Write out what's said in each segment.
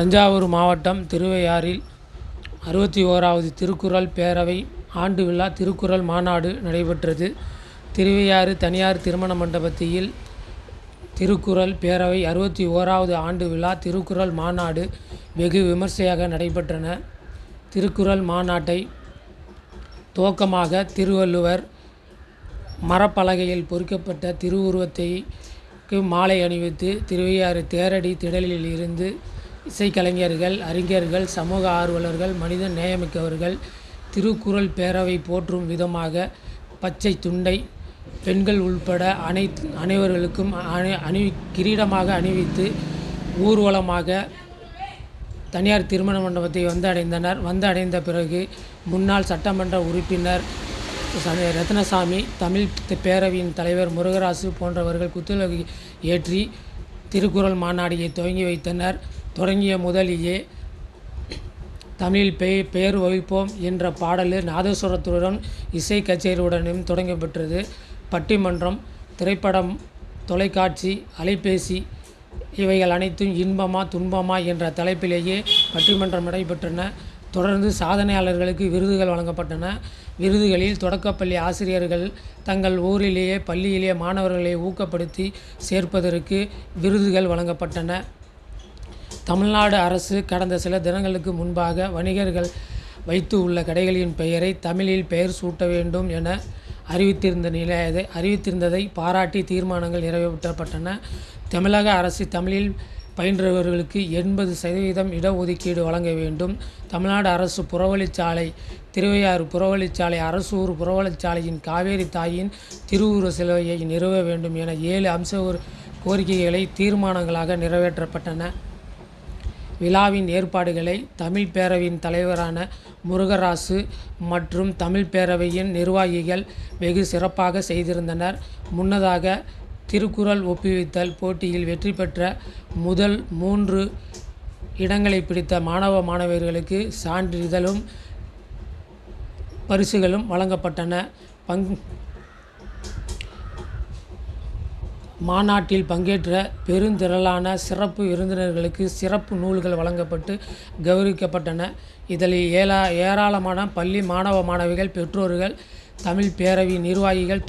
தஞ்சாவூர் மாவட்டம் திருவையாறில் 61வது திருக்குறள் பேரவை ஆண்டு விழா திருக்குறள் மாநாடு நடைபெற்றது. திருவையாறு தனியார் திருமண மண்டபத்தில் திருக்குறள் பேரவை 61வது ஆண்டு விழா திருக்குறள் மாநாடு வெகு விமர்சையாக நடைபெற்றன. திருக்குறள் மாநாட்டை துவக்கமாக திருவள்ளுவர் மரப்பலகையில் பொறிக்கப்பட்ட திருவுருவத்தைக்கு மாலை அணிவித்து திருவையாறு தேரடி திடலில் இருந்து இசைக்கலைஞர்கள், அறிஞர்கள், சமூக ஆர்வலர்கள், மனித நேயமிக்கவர்கள் திருக்குறள் பேரவை போற்றும் விதமாக பச்சை துண்டை பெண்கள் உள்பட அனைவர்களுக்கும் கிரீடமாக அணிவித்து ஊர்வலமாக தனியார் திருமண மண்டபத்தை வந்தடைந்த பிறகு முன்னாள் சட்டமன்ற உறுப்பினர் ரத்னசாமி, தமிழ் பேரவையின் தலைவர் முருகராசு போன்றவர்கள் குத்துவிளக்கு ஏற்றி திருக்குறள் மாநாடியை துவங்கி வைத்தனர். தொடங்கிய முதலியே தமிழில் பெயர் வகிப்போம் என்ற பாடல் நாதசுரத்துடன் இசை கச்சேரியுடனும் தொடங்கப்பெற்றது. பட்டிமன்றம், திரைப்படம், தொலைக்காட்சி, அலைபேசி இவைகள் அனைத்தும் இன்பமா துன்பமா என்ற தலைப்பிலேயே பட்டிமன்றம் நடைபெற்றன. தொடர்ந்து சாதனையாளர்களுக்கு விருதுகள் வழங்கப்பட்டன. விருதுகளில் தொடக்கப்பள்ளி ஆசிரியர்கள் தங்கள் ஊரிலேயே பள்ளியிலேயே மாணவர்களை ஊக்கப்படுத்தி சேர்ப்பதற்கு விருதுகள் வழங்கப்பட்டன. தமிழ்நாடு அரசு கடந்த சில தினங்களுக்கு முன்பாக வணிகர்கள் வைத்து உள்ள கடைகளின் பெயரை தமிழில் பெயர் சூட்ட வேண்டும் என அறிவித்திருந்ததை பாராட்டி தீர்மானங்கள் நிறைவேற்றப்பட்டன. தமிழக அரசு தமிழில் பயின்றவர்களுக்கு 80% இடஒதுக்கீடு வழங்க வேண்டும். தமிழ்நாடு அரசு புறவழிச்சாலை திருவையாறு புறவழிச்சாலை அரசூர் புறவழிச்சாலையின் காவேரி தாயின் திருவுருவ சிலையை நிறுவ வேண்டும் என 7 அம்ச கோரிக்கைகளை தீர்மானங்களாக நிறைவேற்றப்பட்டன. விழாவின் ஏற்பாடுகளை தமிழ் பேரவையின் தலைவரான முருகராசு மற்றும் தமிழ் பேரவையின் நிர்வாகிகள் வெகு சிறப்பாக செய்திருந்தனர். முன்னதாக திருக்குறள் ஒப்புவித்தல் போட்டியில் வெற்றி பெற்ற முதல் 3 இடங்களை பிடித்த மாணவ மாணவியர்களுக்கு சான்றிதழும் பரிசுகளும் வழங்கப்பட்டன. மாநாட்டில் பங்கேற்ற பெருந்திரளான சிறப்பு விருந்தினர்களுக்கு சிறப்பு நூல்கள் வழங்கப்பட்டு கௌரவிக்கப்பட்டன. இதில் ஏராளமான பள்ளி மாணவ மாணவிகள், பெற்றோர்கள், தமிழ் பேரவை நிர்வாகிகள்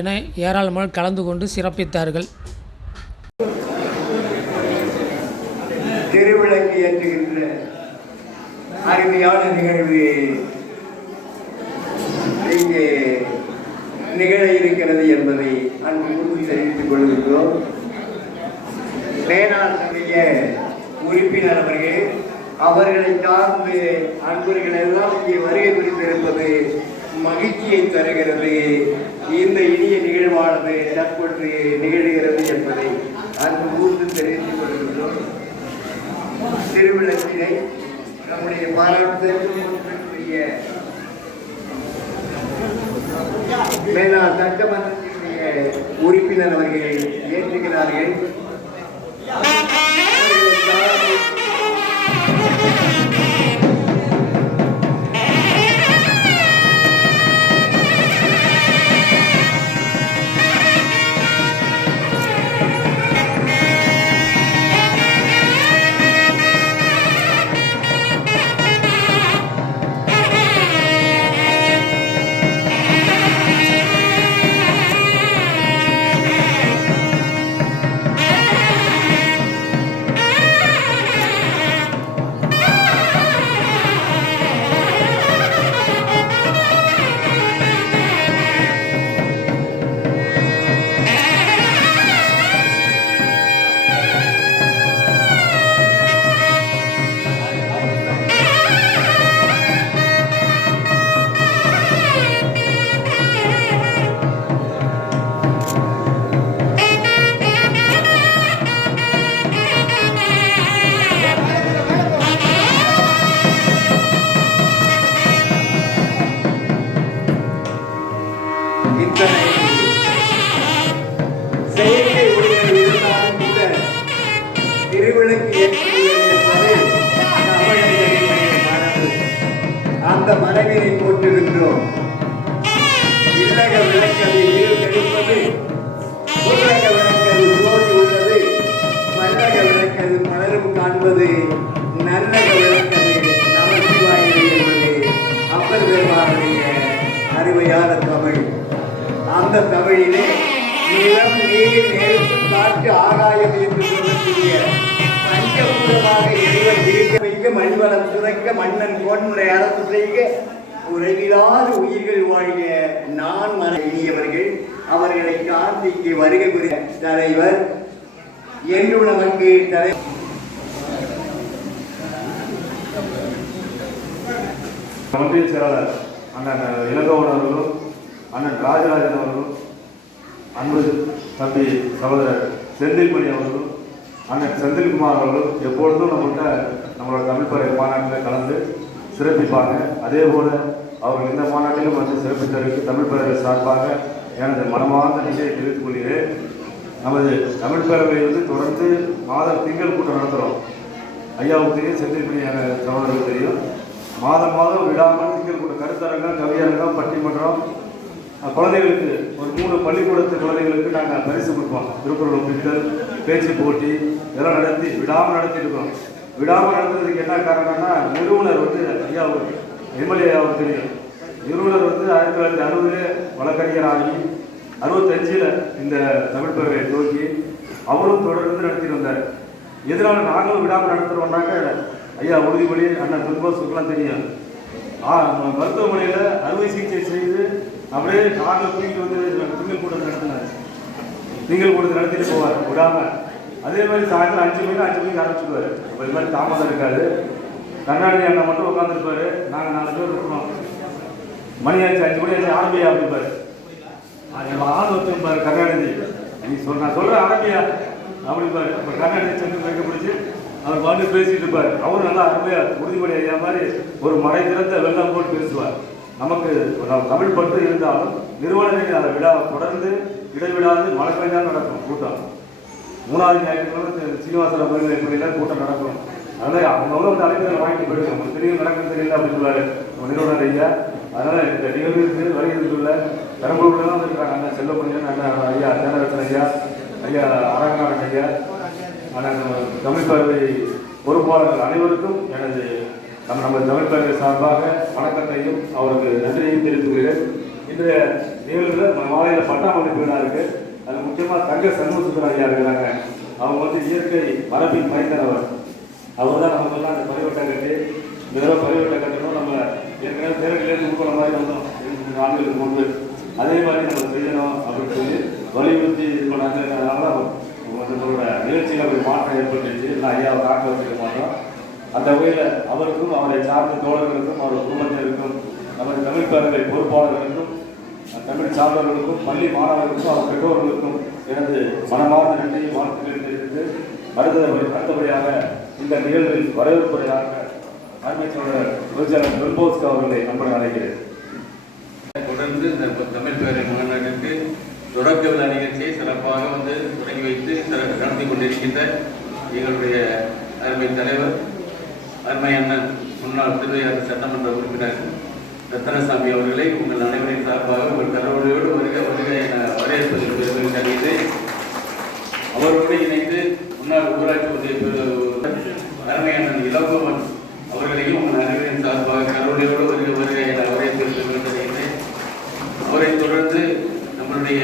என ஏராளமாக கலந்து கொண்டு சிறப்பித்தார்கள். திருவிளக்கு ஏற்றுகின்ற அருமையான நிகழ்வு இங்கே நிகழ இருக்கிறது என்பதை அன்பு தெரிவித்துக் கொள்கின்றோம். மேலாண்மைய உறுப்பினர் அவர்கள், அவர்களை சார்ந்து அன்பர்கள் எல்லாம் இங்கே வருகை புரிந்திருப்பது மகிழ்ச்சியை தருகிறது. இந்த இனிய நிகழ்வானது தற்பொழுது நிகழ்கிறது என்பதை அன்பு கூர்ந்து தெரிவித்துக் கொள்கின்றோம். திருவிழத்தினை நம்முடைய பாராட்டுக்குரிய மேலாண் சட்டமன்றத்தினுடைய உறுப்பினர் அவர்கள் ஏற்றுகிறார்கள். செயற்கை ஒளிகள் இருந்தாலும் கூட திருவிளக்கு அந்த மரபினை போட்டிருக்கிறோம். இல்லக விளக்கது நீர் கழிப்பது, உள்ளக விளக்கது சோதி உள்ளது, மல்லக விளக்கது மலரும் காண்பது நம்முடைய அருமையான தமிழ். அந்த தமிழிலே நிலம், நீர், நெருப்பு, காற்று, ஆகாயம் என்று சொல்லக்கூடிய பஞ்சபூதமாக இறைவன் இருக்க வைக்க, மண்வளம் சுரக்க, மன்னன் கோன்முறை அரசு செய்க, உறவிலாத உயிர்கள் வாழ்க. நான் மன இனியவர்கள் அவர்களை காந்திக்கு வருகை புரிய தலைவர் என்று நமக்கு ஒன்றிய செயலாளர் அண்ணன் இளங்கோவன் அவர்களும், அண்ணன் ராஜராஜன் அவர்களும், அன்பு தம்பி சகோதரர் செந்தில்மணி அவர்களும், அண்ணன் செந்தில்குமார் அவர்களும் எப்பொழுதும் நம்மளோட தமிழ்பறை மாநாட்டில் கலந்து சிறப்பிப்பாங்க. அதே போல அவர்கள் இந்த மாநாட்டிலும் வந்து சிறப்பித்ததற்கு தமிழ்பறைகள் சார்பாக எனது மனமார்ந்த நிலையை தெரிவித்துக் கொள்கிறேன். நமது தமிழ்பேரவை தொடர்ந்து மாதம் திங்கள் கூட்டம் நடத்துகிறோம். ஐயாவுக்கு தெரியும், செந்தில்மணி சகோதரருக்கு தெரியும். மாதம் விடாமல் திங்கள் கூட்டம், கருத்தரங்கம், கவியரங்கம், பட்டிமன்றம், குழந்தைகளுக்கு ஒரு 3 பள்ளிக்கூடத்து குழந்தைகளுக்கு நாங்கள் பரிசு கொடுப்போம். திருக்குறள் ஒப்பித்தல், பேச்சு போட்டி இதெல்லாம் நடத்தி விடாமல் நடத்திருக்கோம். விடாமல் நடத்துறதுக்கு என்ன காரணம்னா, நிறுவனர் ஐயா எம்எல்ஏ அவர் தெரியும். நிறுவனர் 1960 வழக்கறிஞர் ஆகி 65 இந்த தமிழ் பேரவையை துவக்கி அவரும் தொடர்ந்து நடத்திட்டு வந்தார். எதனால நாங்களும் விடாமல் நடத்துகிறோம்னாக்க, ஐயா உறுதிமொழி, அண்ணன் துன்போசுக்கெல்லாம் தெரியும். மருத்துவமனையில் அறுவை சிகிச்சை செய்து அப்படியே நாங்கள் தூக்கிட்டு திங்கள் கூட்டத்தை நடத்தினார். திங்கள் கூட்டத்தை நடத்திட்டு போவார் விடாமல். அதே மாதிரி சாயந்தரம் 5 மணிக்கு ஆரம்பிச்சுடுவார். இப்போ இது மாதிரி தாமதம் இருக்காது. கண்ணாடி அண்ணன் மட்டும் உட்காந்துருப்பாரு. நாங்கள் 4 பேர் இருக்கணும். மணி ஆச்சு, 5 மணி ஆச்சு, ஆரம்பியா அப்படிப்பாரு. ஆள் வச்சுருப்பாரு கண்ணாடி. நான் சொல்கிறேன் ஆரம்பியா அப்படிப்பாரு. இப்போ கண்ணாடி சென்று வைக்க பிடிச்சி அவர் பாட்டு பேசிட்டு இருப்பார். அவரும் நல்லா அருமையாக உறுதிமொழி ஐயா மாதிரி ஒரு மழை திறந்த வெள்ளம் போட்டு பேசுவார். நமக்கு தமிழ் பற்று இருந்தாலும் நிறுவனங்கள் அதை தொடர்ந்து இடைவிடாது மழை பெய்ஞ்சாலும் நடக்கும் கூட்டம். 3வது ஞாயிற்றுக்கிழமை சீனிவாசன கோயிலில் கூட்டம் நடக்கும். அதனால் அவங்க அழைப்புகள் வாங்கிட்டு போயிடுங்க. உங்களுக்கு தெரியும், நடக்கிறது தெரியல அப்படின்னு சொல்லுவார் நிறுவனர் ஐயா. அதனால் இந்த நிகழ்வுக்கு வருகிறதுக்குள்ள பெரம்பலூர்ல தான் வந்துருக்காங்க. அண்ணன் செல்லப்பணியன், அண்ணன் ஐயா தேனரசன் ஐயா, ஐயா அரங்கநாதன் ஐயா, அண்ணன் தமிழ் பேரவை பொறுப்பாளர்கள் அனைவருக்கும் எனது நம்ம தமிழ் பேரவை சார்பாக வணக்கத்தையும் அவருக்கு நன்றியையும் தெரிவித்துக்கிறேன். இன்றைய நிகழ்வில் மாலையில் பட்டாமளிப்பு விழா இருக்கு. அது முக்கியமாக தங்க சண்முகசுந்தரம் ஐயா இருக்கிறாங்க. அவங்க இயற்கை மரபின் மைந்தனவர். அவர் தான் நமக்கெல்லாம் அந்த பரிவட்டம் கட்டி இந்த பரிவட்டம் கட்டணும். நம்ம ஏற்கனவே தேவையிலேருந்து உட்கொள்ள மாதிரி வந்தோம் 2 ஆண்டுகளுக்கு முன்பு. அதே மாதிரி நம்ம செய்யணும் அப்படின்னு சொல்லி வலியுறுத்தி இது பண்ணாங்க. அதனால உங்களோட நிகழ்ச்சியில் ஒரு மாற்றம் ஏற்பட்டுச்சு. நான் ஐயாவை காக்க வச்சுக்க மாட்டோம். அந்த வகையில் அவருக்கும், அவரை சார்ந்த தோழர்களுக்கும், அவர் குடும்பத்தினருக்கும், நமது தமிழ் பேரவை பொறுப்பாளர்களுக்கும், தமிழ் சார்ந்தவர்களுக்கும், பள்ளி மாணவர்களுக்கும், அவர் பெற்றோர்களுக்கும் எனது மனமார்ந்த நன்றியை வாழ்த்துக்கள் தெரிவித்து அடுத்தபடியாக இந்த நிகழ்வில் வரவேற்புரையாக ஆர்மிச்சோட பொதுச்செயலாளர் வெல்போஸ்கா அவர்களை நம்புடன் அழைக்கிறேன். தொடர்ந்து இந்த தமிழ் பேரவை மாநாட்டிற்கு தொடக்க விழா நிகழ்ச்சியை சிறப்பாக தொடங்கி வைத்து நடத்தி கொண்டிருக்கின்ற எங்களுடைய அருமை தலைவர், அருமை அண்ணன் முன்னாள் திருவையாறு சட்டமன்ற உறுப்பினர் ரத்தனசாமி அவர்களை உங்கள் அனைவரின் சார்பாக உங்கள் கருவறையோடு வருக என வரவேற்பதில் பெருமை தருகிறேன். அவரோடு இணைந்து முன்னாள் ஊராட்சி ஒன்றிய அருமை அண்ணன் இளங்கோவன் அவர்களையும் உங்கள் அனைவரின் சார்பாக கருவறையோடு வருக என வரவேற்பதில் பெருமை தருகிறேன். அவரை தொடர்ந்து நம்முடைய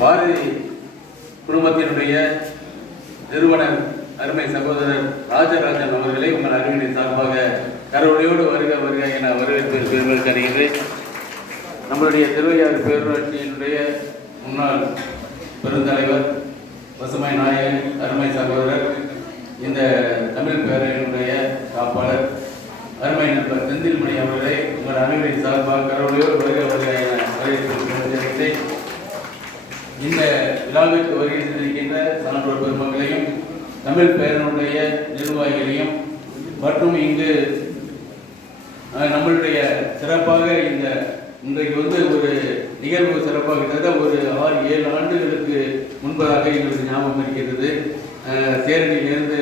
பாரதி குடும்பத்தினுடைய நிறுவனர் அருமை சகோதரர் ராஜராஜன் அவர்களை உங்கள் அறிவினை சார்பாக கருவறையோடு வருக என வரவேற்பதில் பெருமை தருகிறேன். நம்மளுடைய திருவையாறு பேரூராட்சியினுடைய முன்னாள் பெருந்தலைவர் பசுமை நாயகன் அருமை சகோதரர், இந்த தமிழ் பேரவையினுடைய காப்பாளர் அருமை நண்பர் செந்தில்மணி அவர்களை உங்கள் அனைவரின் சார்பாக கருவறையோடு வருக என வரவேற்கிறேன். இந்த விழாவிற்கு வருகை சென்றிருக்கின்ற சான்றோர் பெருமக்களையும், தமிழ் பேரனுடைய நிர்வாகிகளையும் மற்றும் இங்கு நம்மளுடைய சிறப்பாக இன்றைக்கு ஒரு நிகழ்வு சிறப்பாக கிட்டத்தட்ட ஒரு 6-7 ஆண்டுகளுக்கு முன்பதாக எங்களுக்கு ஞாபகம் இருக்கிறது. தேரணியிலிருந்து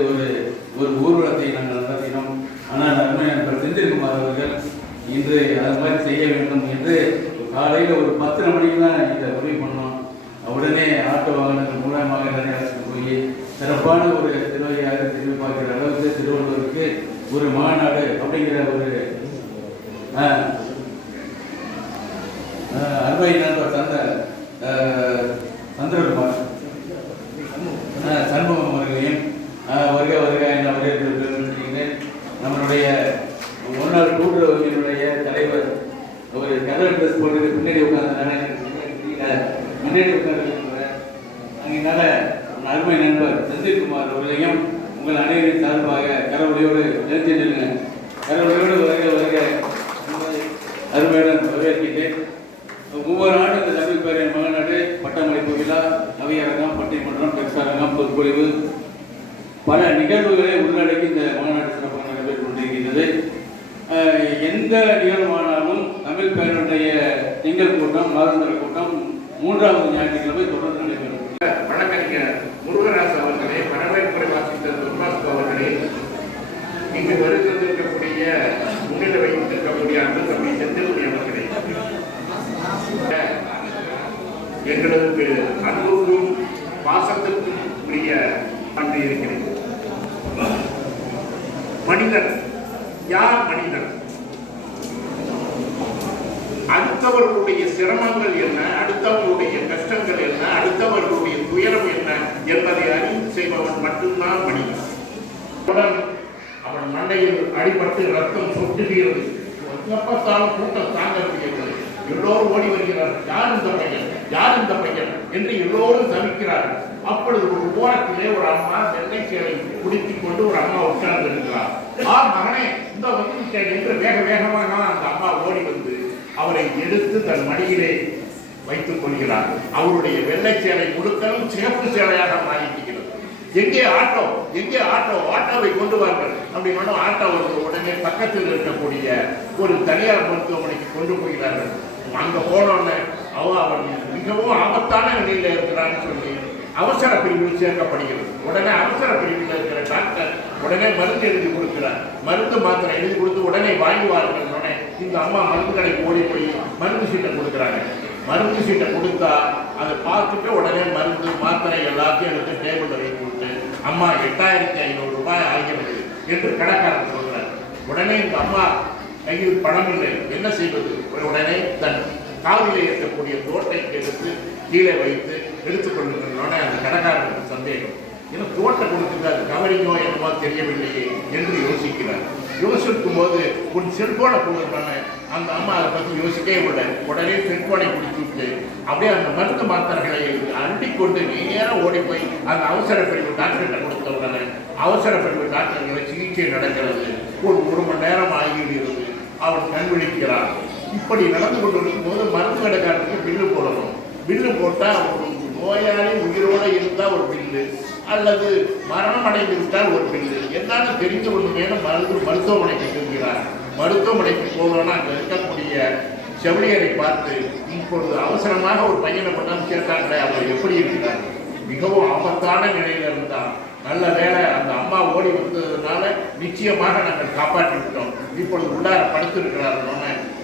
ஒரு ஊர்வலத்தை நாங்கள் நடத்தினோம். ஆனால் அருமை நண்பர் செந்தில்குமார் அவர்கள் இன்று அது மாதிரி செய்ய வேண்டும் என்று காலையில் ஒரு 10 மணிக்கு தான் இதை முடிவு பண்ணோம். உடனே ஆட்டோ வாகனங்கள் மூலமாக நிறைய போய் சிறப்பான ஒரு திருவையாக திரும்பி பார்க்கிற அளவுக்கு திருவள்ளுவருக்கு ஒரு மாநாடு அப்படிங்கிற ஒரு அருமை நண்பர் சந்திரகுமார் சண்முகம் அவர்களையும் வருக வருக என வரவேற்கிறேன். நம்மளுடைய முன்னாள் கூட்டுறவுடைய தலைவர் ஒரு கலர் ட்ரெஸ் போட்டு பின்னாடி முன்னாடி உட்கார்ந்து அங்கனால அருமை நண்பர் செந்தில்குமார் அவர்களையும் உங்கள் அனைவரின் சார்பாக கரவொலியோடு நிறுத்தி நில்லுங்க. கரவொலியோடு வருக வருக அருமையுடன் வரவேற்கின்றேன். ஒவ்வொரு ஆண்டும் இந்த தமிழ் பேரின் மகநாடு பட்டமளிப்பு விழா, அவையரங்கம், பட்டிமன்றம், பெருசாரங்கம், பொதுப்பொழிவு பல நிகழ்வுகளை உள்ளடக்கி இந்த மாநாடு சிறப்பாக நடைபெற்றுக் கொண்டிருக்கின்றது. எந்த நிகழ்வானாலும் தமிழ் பேருடைய திங்கள் கூட்டம், மாதந்தர கூட்டம் 3வது ஞாயிற்றுக்கிழமை தொடர்ந்து நடைபெறும். வழக்கறிஞர் முருகராஜ் அவர்களே, வரவேற்புரை வாசித்த துர்பாஸ்கு அவர்களே, இங்கு வருகின்றிருக்கக்கூடிய முன்னிலை வைத்திருக்கக்கூடிய அன்பு தம்பி செந்தில்குடி அவர்களே, எங்களுக்கு அன்புக்கும் பாசத்துக்கும் உரிய நன்றி இருக்கிறேன். மனிதன் யார்? மனிதன் அடுத்தவர்களுடைய சிரமங்கள் என்ன, அடுத்தவர்களுடைய கஷ்டங்கள் என்ன, அடுத்தவர்களுடைய துயரம் என்ன என்பதை அறிந்து செய்பவன் மட்டும்தான் மனிதன். அவன் மண்டையில் அடிபட்டு ரத்தம் சொட்டுகிறது. எப்பத்தாலும் கூட்டம் தாங்க முடியவில்லை. எல்லோரும் ஓடி வருகிறார்கள். யார் இந்த பையன், யார் இந்த பையன் என்று எல்லோரும் தவிக்கிறார்கள். அப்பொழுது ஒரு ஓரத்திலே ஒரு அம்மா வெள்ளை சேலை குடித்துக் கொண்டு ஒரு அம்மா உட்கார்ந்து இருக்கிறார். மகனே இந்த வந்து என்று வேக வேகமாக அந்த அம்மா ஓடி வந்து அவரை எடுத்து தன் மடியிலே வைத்துக் கொள்கிறார். அவருடைய வெள்ளை சேலை முழுக்களும் சிவப்பு சேலையாக மாறியிருக்கிறது. எங்கே ஆட்டோ, எங்கே ஆட்டோ, ஆட்டோவை கொண்டு வார்கள் அப்படின்னு ஆட்டோ உடனே பக்கத்தில் இருக்கக்கூடிய ஒரு தனியார் மருத்துவமனைக்கு கொண்டு போகிறார்கள். அங்க போனோன்னு அவன் மிகவும் ஆபத்தான நிலையில இருக்கிறான்னு சொல்லி அவசர பிரிவில் சேர்க்கப்படுகிறது. உடனே அவசர பிரிவில் இருக்கிற டாக்டர் உடனே மருந்து எழுதி கொடுக்கிறார். மருந்து மாத்திரை எழுதி கொடுத்து உடனே வாங்குவார்கள். இந்த அம்மா மருந்து கடைக்கு ஓடி போய் மருந்து சீட்டை கொடுக்குறாங்க. மருந்து சீட்டை கொடுத்தா அதை பார்த்துட்டு உடனே மருந்து மாத்திரை எல்லாத்தையும் எடுத்து டேபிளில் வைத்து விட்டு அம்மா 8500 ரூபாய் ஆகிறது என்று கடைக்காரன் சொல்றார். உடனே இந்த அம்மா கையில் பணம் இல்லை, என்ன செய்வது? உடனே தன் காவிலே இருக்கக்கூடிய தோட்டை எடுத்து கீழே வைத்து எடுத்துக்கொள்ளுங்களோட அந்த கடைக்காரனுக்கு சந்தேகம். ஏன்னா தோட்டை கொடுத்துட்டு அது கவரிங்கோ என்னமோ தெரியவில்லையே என்று யோசிக்கிறார். யோசிக்கும் போது ஒரு செல்போனை கொடுத்தாங்க. அந்த அம்மா அதை பற்றி யோசிக்கவே இல்லை. உடனே செல்போனை குடிச்சுட்டு அப்படியே அந்த மருந்து மாத்திரைகளை அண்டிக்கொண்டு நேரம் ஓடி போய் அந்த அவசர பிரிவு டாக்டர்கிட்ட கொடுத்த உடனே அவசர பிரிவு டாக்டர்களை சிகிச்சை நடக்கிறது. ஒரு மணி நேரம் ஆகிவிடுகிறது. அவன் கண் விழிக்கிறான். இப்படி நடந்து கொண்டிருக்கும் போது மருந்து கடைக்காரனுக்கு பில்லு போடணும். பில்லு போட்டால் ஒரு நோயாளி உயிரோடு இருந்தால் ஒரு பில்லு, அல்லது மரணம் அடைந்து விட்டால் ஒரு பில்லு. என்னன்னு தெரிந்து கொண்டு மருத்துவமனைக்கு செல்கிறார். மருத்துவமனைக்கு போகணும்னா அங்கே இருக்கக்கூடிய செவிலியரை பார்த்து இப்பொழுது அவசரமாக ஒரு பையனை கொண்டாந்து கேட்டாங்களே, அவர் எப்படி இருக்கிறார்? மிகவும் ஆபத்தான நிலையில் இருந்தார். நல்ல வேலை அந்த அம்மா ஓடி வந்ததுனால நிச்சயமாக நாங்கள் காப்பாற்றி விட்டோம். இப்பொழுது உள்ளார படுத்திருக்கிறார்.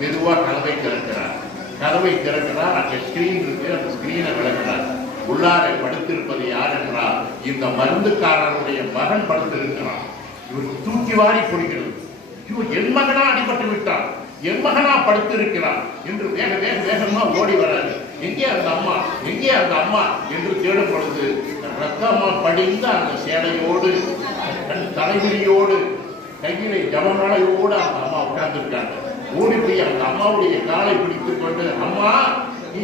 மெதுவாக கதவை திறக்கிறார். அங்கே ஸ்கிரீன் இருக்கு. அந்த ஸ்கிரீனை விளக்கிறார். உள்ளாரை படுத்திருப்பது யார் என்றால் இந்த மருந்துக்காரருடைய மகன் படுத்திருக்கிறார். இவர் தூக்கி வாரி போடுகிறது. என் மகனா அடிபட்டு விட்டார், என் மகனா படுத்திருக்கிறார் என்று வேகமா ஓடி வராது. எங்கே அந்த அம்மா, எங்கே அந்த அம்மா என்று தேடும் பொழுது ரத்தமா படிந்த அந்த சேலையோடு தலைவிரியோடு கையிலே ஜபமாலையோடு அந்த அம்மா உட்கார்ந்துருக்காங்க. ஓடி போய் அந்த அம்மாவுடைய காலை பிடித்துக் கொண்டு, அம்மா நீ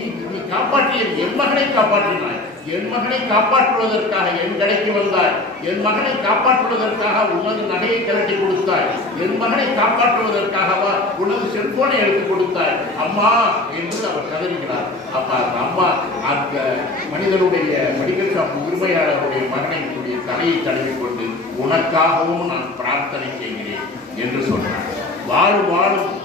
காப்பாற்றிய என் மகனை காப்பாற்றினாய், என் மகனை காப்பாற்றுவதற்காக என் கடைக்கு வந்தாய், என் மகனை காப்பாற்றுவதற்காக உனது நகையை கலட்டி கொடுத்தாய், என் மகனை காப்பாற்றுவதற்காகவா உனது செல்போனை எடுத்து கொடுத்தாய் அம்மா என்று அவர் கதறுகிறார். அப்ப அந்த அம்மா அந்த மனிதனுடைய மெடிக்கல் ஷாப் உரிமையாளருடைய மகனுடைய தலையை தடவிக்கொண்டு உனக்காகவும் நான் பிரார்த்தனை செய்கிறேன் என்று சொன்னார். வாழும்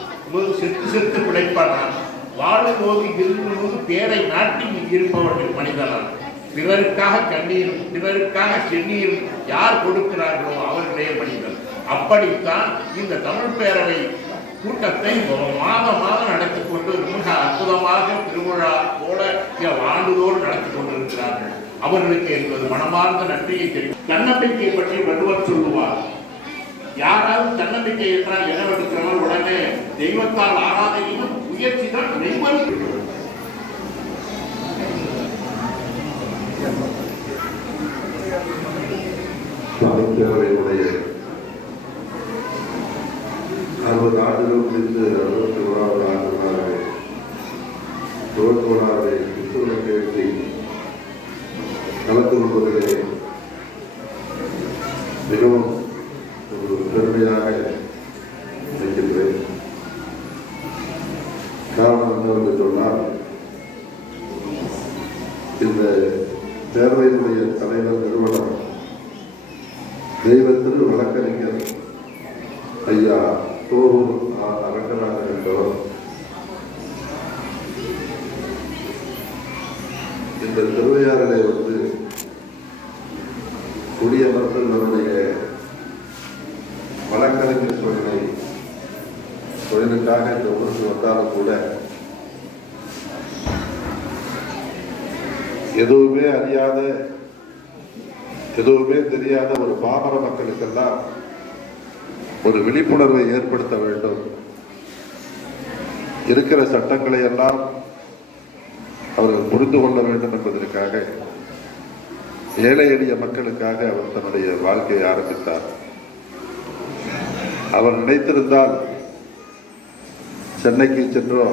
செத்து பிழைப்பானான், வாழும் போது இருக்கும்போது பேரை நாட்டி இருப்பவர்கள் மனிதனால். பிறருக்காக கண்ணீரும் பிறருக்காக சென்னீரும் யார் கொடுக்கிறார்களோ அவர்களே மனிதன். அப்படித்தான் இந்த தமிழ் பேரவை கூட்டத்தை மாதம் நடத்தி கொண்டு மிக அற்புதமாக திருவிழா போல ஆண்டுதோடு நடத்தி கொண்டிருக்கிறார்கள். அவர்களுக்கு என்பது மனமார்ந்த நன்றியை தெரியும். தன்னம்பிக்கை பற்றி வள்ளுவர் சொல்லுவார். யாராவது தன்னம்பிக்கை என்றால் என்னவென்று சொன்னால் உடனே தெய்வத்தால் ஆகாதையும் முயற்சி தான் நெய்வல். பணிப்பேரவையுடைய 60 ஆண்டுகள் முடிந்து 61வது ஆண்டுகளாக 21வது புத்தக நிகழ்ச்சி கலந்து கொள்வதிலே மிகவும் ஒரு பெருமையாக நினைக்கின்றேன். காரணம் என்னவென்று சொன்னால், இந்த பேரவையினுடைய தலைவர் நிறுவனர் தெய்வ திரு வழக்கறிஞர் ஐயா தோரூர் அரங்கநாதன் என்பவர் இந்த திருவையாறிலே வந்து குடியமர்ந்து நம்முடைய வழக்கறிஞர் தொழிலுக்காக இந்த ஊருக்கு வந்தாலும் கூட எதுவுமே அறியாத, எதுவுமே தெரியாத ஒரு பாமர மக்களுக்கெல்லாம் ஒரு விழிப்புணர்வை ஏற்படுத்த வேண்டும். இருக்கிற சட்டங்களை எல்லாம் அவர்கள் புரிந்து கொள்ள வேண்டும் என்பதற்காக ஏழை எளிய மக்களுக்காக அவர் தன்னுடைய வாழ்க்கையை ஆரம்பித்தார். அவர் நினைத்திருந்தால் சென்னைக்கு சென்றோ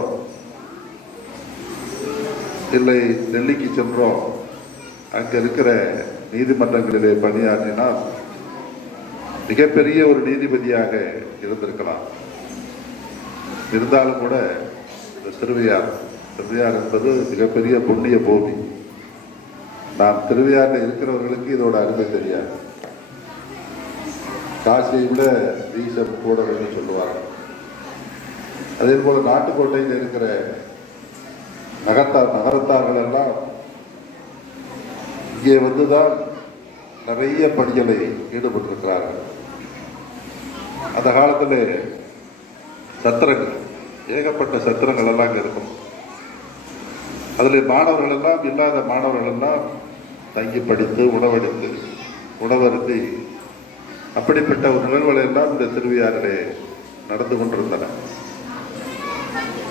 இல்லை டெல்லிக்கு சென்றோ அங்க இருக்கிற நீதிமன்றங்களிலே பணியாற்றினால் மிகப்பெரிய ஒரு நீதிபதியாக இருந்திருக்கலாம். இருந்தாலும் கூட இந்த திருவையார் என்பது மிகப்பெரிய புண்ணிய பூமி. நாம் திருவையாறில் இருக்கிறவர்களுக்கு இதோட அருமை தெரியாது. காசியை விட வீசம் கூட வேண்டும் சொல்லுவார்கள். அதே போல நாட்டுக்கோட்டையில் இருக்கிற நகரத்தார்கள் எல்லாம் இங்கே வந்துதான் நிறைய பணிகளை ஈடுபட்டிருக்கிறார்கள். அந்த காலத்தில் சத்திரங்கள், ஏகப்பட்ட சத்திரங்கள் எல்லாம் இங்கே இருக்கும். அதில் மாணவர்கள் எல்லாம், இல்லாத மாணவர்கள் எல்லாம் தங்கி படித்து உணவருந்தி அப்படிப்பட்ட ஒரு நிகழ்வுகளை எல்லாம் இந்த திருவையாறிலே நடந்து கொண்டிருந்தன.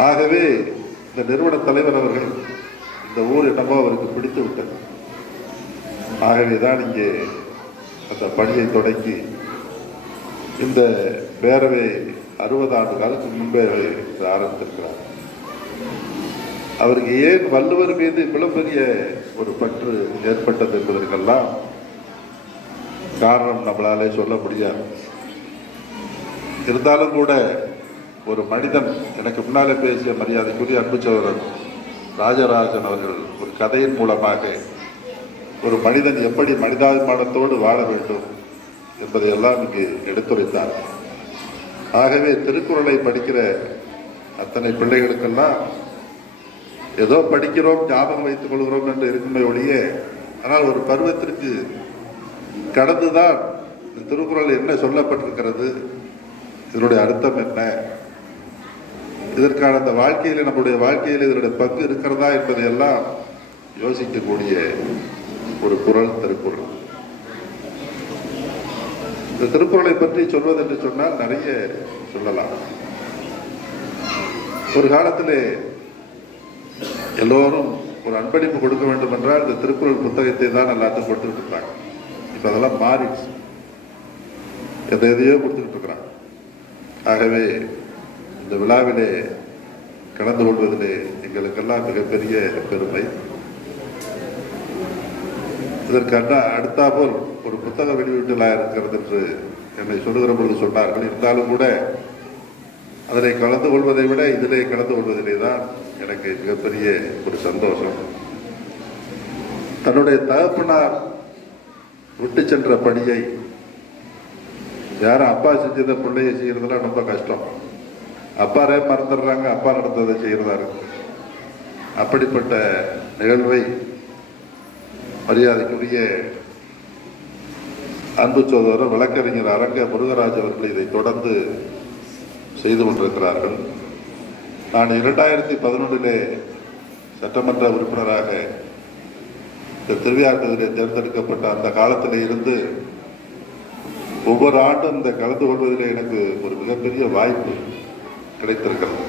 ஆகவே இந்த நிறுவன தலைவர் அவர்கள் இந்த ஊர் இடமோ அவருக்கு பிடித்து விட்டது. ஆகவேதான் இங்கே அந்த பணியை தொடங்கி இந்த பேரவை 60 ஆண்டு காலத்துக்கு முன்பே ஆரம்பித்திருக்கிறார். அவருக்கு ஏன் வள்ளுவர் மீது இவ்வளவு பெரிய ஒரு பற்று ஏற்பட்டது என்பதற்கெல்லாம் காரணம் நம்மளாலே சொல்ல முடியாது. இருந்தாலும் கூட ஒரு மனிதன், எனக்கு முன்னாலே பேசிய மரியாதைக்குரிய அன்பு சகோதரர் ராஜராஜன் அவர்கள் ஒரு கதையின் மூலமாக ஒரு மனிதன் எப்படி மனிதாபிமானத்தோடு வாழ வேண்டும் என்பதையெல்லாம் இங்கு எடுத்துரைத்தார். ஆகவே திருக்குறளை படிக்கிற அத்தனை பிள்ளைகளுக்கெல்லாம் ஏதோ படிக்கிறோம், ஞாபகம் வைத்துக் கொள்கிறோம் என்று இருக்குமே ஒழிய, ஆனால் ஒரு பருவத்திற்கு கடந்துதான் இந்த திருக்குறள் என்ன சொல்லப்பட்டிருக்கிறது, இதனுடைய அர்த்தம் என்ன, இதற்கான அந்த வாழ்க்கையில், நம்முடைய வாழ்க்கையில் இதனுடைய பங்கு இருக்கிறதா என்பதையெல்லாம் யோசிக்கக்கூடிய ஒரு குறள் திருக்குறள். இந்த திருக்குறளை பற்றி சொல்வது என்று சொன்னால் நிறைய சொல்லலாம். ஒரு காலத்திலே எல்லோரும் ஒரு அன்பளிப்பு கொடுக்க வேண்டும் என்றால் இந்த திருக்குறள் புத்தகத்தை தான் எல்லாத்தையும் கொடுத்துட்டு இருக்கிறாங்க. இப்போ அதெல்லாம் மாறிடுச்சு, எதையோ கொடுத்துக்கிட்டு இருக்கிறாங்க. ஆகவே இந்த விழாவிலே கலந்து கொள்வதிலே எங்களுக்கெல்லாம் மிகப்பெரிய பெருமை. இதற்கான அடுத்தாபோல் ஒரு புத்தக வெளியீட்டு விழா இருக்கிறது என்று என்னை சொல்லுகிற பொழுது சொன்னார்கள். இருந்தாலும் கூட அதில் கலந்து கொள்வதை விட இதிலே கலந்து கொள்வதிலே தான் எனக்கு மிகப்பெரிய ஒரு சந்தோஷம். தன்னுடைய தகப்பனார் விட்டு சென்ற பணியை யாரும் அப்பா செஞ்சதை பிள்ளையை செய்யறதுலாம் ரொம்ப கஷ்டம். அப்பாரே மறந்துடுறாங்க, அப்பா நடந்ததை செய்யறதா இருக்கு. அப்படிப்பட்ட நிகழ்வை மரியாதைக்குரிய அன்பு சகோதரர் வழக்கறிஞர் அரங்க முருகராஜ் அவர்கள் இதை தொடர்ந்து செய்து கொண்டிருக்கிறார்கள். நான் 2011 சட்டமன்ற உறுப்பினராக இந்த திருவையாற்றிலே தேர்ந்தெடுக்கப்பட்ட அந்த காலத்தில் இருந்து ஒவ்வொரு ஆண்டும் இந்த கலந்து கொள்வதிலே எனக்கு ஒரு மிகப்பெரிய வாய்ப்பு கிடைத்திருக்கிறது.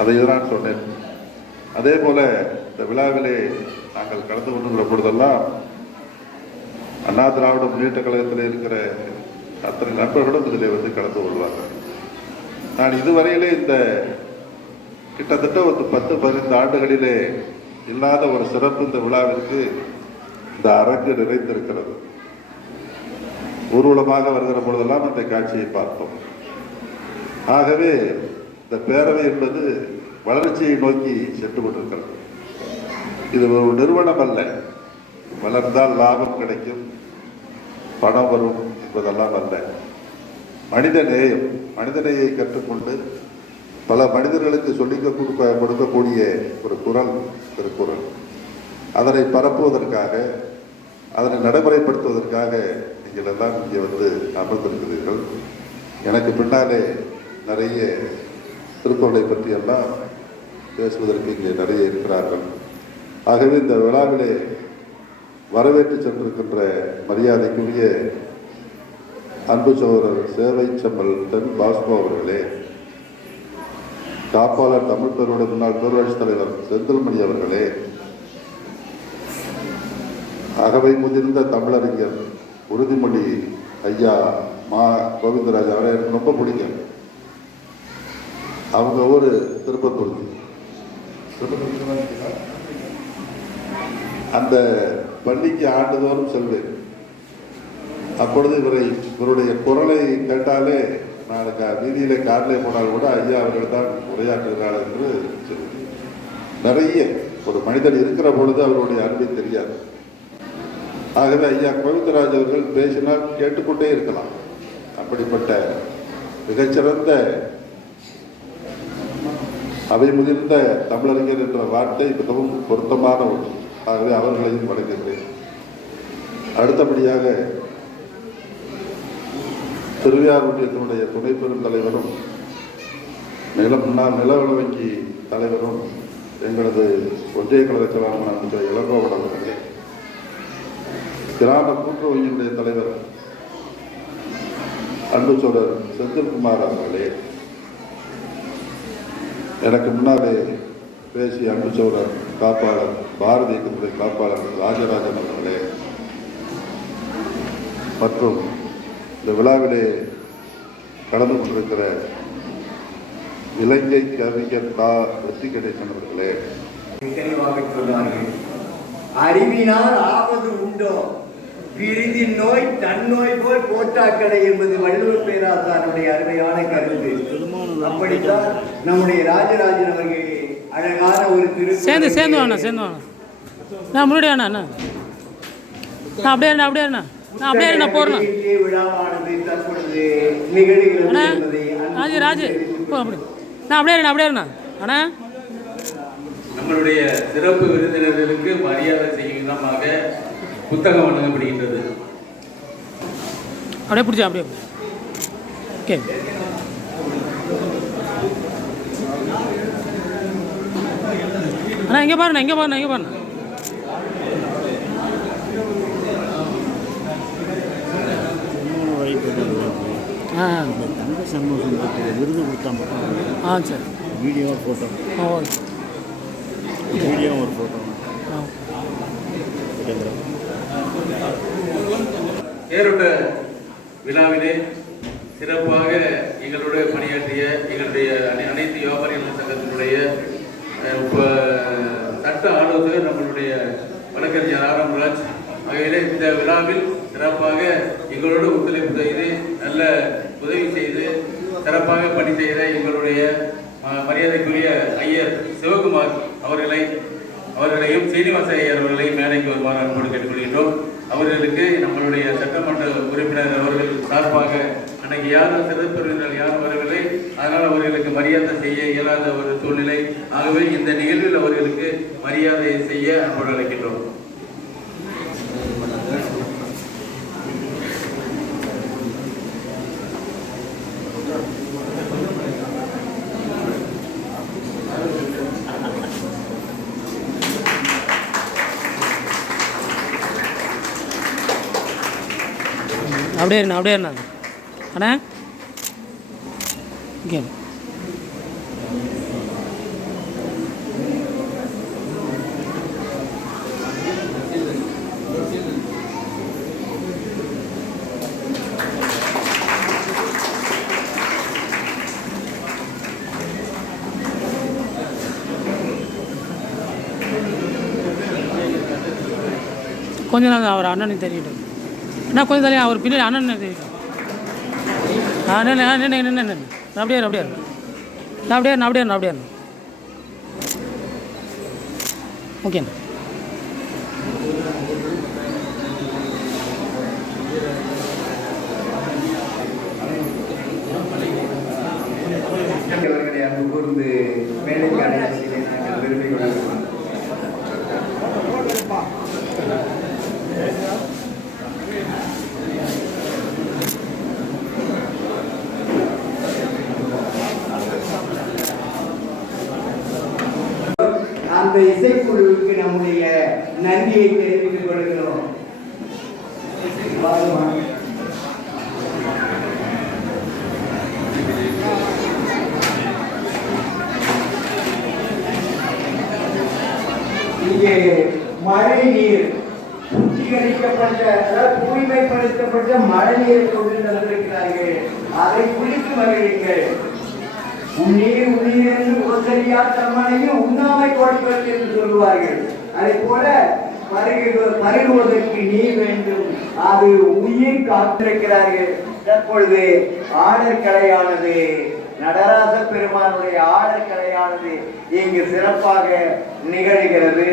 அதை நான் சொன்னேன். அதே போல இந்த விழாவிலே நாங்கள் கலந்து கொண்டுள்ள பொழுதெல்லாம் அண்ணா திராவிட முன்னேற்ற கழகத்தில் இருக்கிற அத்தனை நண்பர்களும் இதில் வந்து கலந்து கொள்வார்கள். நான் இதுவரையிலே இந்த கிட்டத்தட்ட ஒரு 10-15 ஆண்டுகளிலே இல்லாத ஒரு சிறப்பு இந்த விழாவிற்கு இந்த அரங்கு நிறைந்திருக்கிறது. ஊர்வலமாக வருகிற பொழுதெல்லாம் இந்த காட்சியை பார்த்தோம். ஆகவே இந்த பேரவை என்பது வளர்ச்சியை நோக்கி சென்று கொண்டிருக்கிறது. இது ஒரு நிறுவனம் அல்ல. வளர்ந்தால் லாபம் கிடைக்கும், பணம் வரும் என்பதெல்லாம் அல்ல. மனிதநேயம், மனிதநேயை கற்றுக்கொண்டு பல மனிதர்களுக்கு சொல்லிக் கொடுக்கக்கூடிய ஒரு குரல் திருக்குறள். அதனை பரப்புவதற்காக, அதனை நடைமுறைப்படுத்துவதற்காக நீங்கள் எல்லாம் இங்கே வந்து அமர்ந்திருக்கிறீர்கள். எனக்கு பின்னாலே நிறைய திருக்குறளை பற்றியெல்லாம் பேசுவதற்கு இங்கே நிறைய இருக்கிறார்கள். ஆகவே இந்த விழாவிலே வரவேற்று சென்றிருக்கின்ற மரியாதைக்குரிய அன்பு சகோதரர் சேவை செம்மல் தென் பாஸ்கோ அவர்களே, காப்பாளர் தமிழ் பேருடைய முன்னாள் பேரூராட்சி தலைவர் செந்தில்மணி அவர்களே, அகவை முதிர்ந்த தமிழறிஞர் உறுதிமொழி ஐயா மா கோவிந்தராஜ் அவரை எனக்கு ரொம்ப பிடிக்கும். அவங்க ஒரு திருப்பத்தூர், அந்த பள்ளிக்கு ஆண்டுதோறும் செல்வேன். அப்பொழுது இவருடைய குரலை கேட்டாலே நான் வீதியிலே காரிலே போனால் கூட ஐயா அவர்கள் தான் உரையாற்றுகிறார் என்று சொல்லுவேன். நிறைய ஒரு மனிதன் இருக்கிற பொழுது அவருடைய அருமை தெரியாது. ஆகவே ஐயா கோவிந்தராஜ் அவர்கள் பேசினால் கேட்டுக்கொண்டே இருக்கலாம். அப்படிப்பட்ட மிகச்சிறந்த அவை முதிர்ந்த தமிழறிஞர் என்ற வார்த்தை மிகவும் பொருத்தமான ஒன்று. ஆகவே அவர்களையும் வணங்குகிறேன். அடுத்தபடியாக திருவையார் ஒன்றியத்தினுடைய துணை பெரும் தலைவரும் முன்னாள் நிலவள வங்கி தலைவரும் எங்களது ஒன்றிய கழக செயலாளர் இளங்கோவன் அவர்களே, கிராம கூட்டுறவு வங்கியினுடைய தலைவர் அன்பு சோழர் செந்தில்குமார் அவர்களே, எனக்கு முன்னாலே பேசிய அன்பு சோழர் காப்பாளர் பாரதி இயக்கத்துடைய காப்பாளர் ராஜராஜன் அவர்களே, மற்றும் இந்த விழாவிலே கலந்து கொண்டிருக்கிற இலங்கை கவிஞர் கா வெற்றி கணேசன் அவர்களே, தெளிவாக சொன்னார்கள். அறிவினால் ஆவது உண்டோ, விருதின் நோய் தன்னோய் போல் போட்டாக்கடை என்பது வள்ளுவர் பேராசாருடைய அருமையான கருத்து. அப்படித்தான் நம்முடைய ராஜராஜன் அவர்கள் அழகான ஒரு சேர்ந்து வாங்க. நான் முன்னாடி அண்ணா நான் அப்படியே போறேன். விழாவானது தற்பொழுது நிகழ்கிறது. ராஜு நான் அப்படியே அண்ணா. நம்மளுடைய சிறப்பு விருந்தினர்களுக்கு மரியாதை செய்யும் விதமாக புத்தகம் வழங்கப்படுகின்றது. அப்படியே பிடிச்சா அப்படியே ஓகே. அண்ணா இங்கே பாருண்ணா. தங்க சண்முகம் விருது கொடுத்தா சரி. வீடியோ ஃபோட்டோ வீடியோ ஒரு ஃபோட்டோ தேரோட்ட விழாவிலே சிறப்பாக எங்களுடைய பணியாற்றிய எங்களுடைய அனைத்து வியாபாரிகள் சங்கத்தினுடைய சட்ட ஆலோசகர் நம்மளுடைய வழக்கறிஞர் ஆரம்பராஜ் ஆகிய இந்த விழாவில் சிறப்பாக எங்களோடு ஒத்துழைப்பு செய்து நல்ல உதவி செய்து சிறப்பாக பணி செய்த எங்களுடைய மரியாதைக்குரிய ஐயர் சிவகுமார் அவர்களையும் சீனிவாச ஐயர் அவர்களையும் மேடைக்கு வருமாறு அன்போடு கேட்டுக்கொள்கின்றோம். அவர்களுக்கு நம்மளுடைய சட்டமன்ற உறுப்பினர் அவர்கள் சார்பாக அன்னைக்கு யாரும் சிறப்பினர் யாரும் வரவில்லை, அதனால் அவர்களுக்கு மரியாதை செய்ய இயலாத ஒரு சூழ்நிலை. ஆகவே இந்த நிகழ்வில் அவர்களுக்கு மரியாதை செய்ய அன்போடு அழைக்கின்றோம். அப்படியே இருந்தா அண்ணா இங்கே கொஞ்ச நாள் அவர் அண்ணனுக்கு தெரியட்டும். என்ன கொஞ்சம் தலையா அவர் பின்னாடி அண்ணன் தெரியட்டும். நின்று அப்படியே அப்படியே அப்படியே ஓகேண்ணா. அவர்களை அங்கு கூர்ந்து மேடைக்கு அழைத்து நாங்கள் விரும்பி கொள்கிறோம். அந்த இசைக்குழுவுக்கு நம்முடைய நன்றியை தெரிவித்துக் கொள்கிறோம். இங்கே மழை நீர் சுத்திகரிக்கப்பட்ட தூய்மைப்படுத்தப்பட்ட மழை நீரை கொண்டு நடந்திருக்கிறார்கள். அதை குளித்து மகிழுங்கள். உன்னீர் உன்னீர் என்று உசரியா தம்மனையும் உண்ணாமை கொடுப்பது என்று சொல்லுவார்கள். அதை போல பருகுவதற்கு நீர் வேண்டும். அது உயிர் காத்திருக்கிறார்கள். தற்பொழுது ஆடற்கலையானது நடராச பெருமானுடைய ஆடற்கலையானது இங்கு சிறப்பாக நிகழ்கிறது.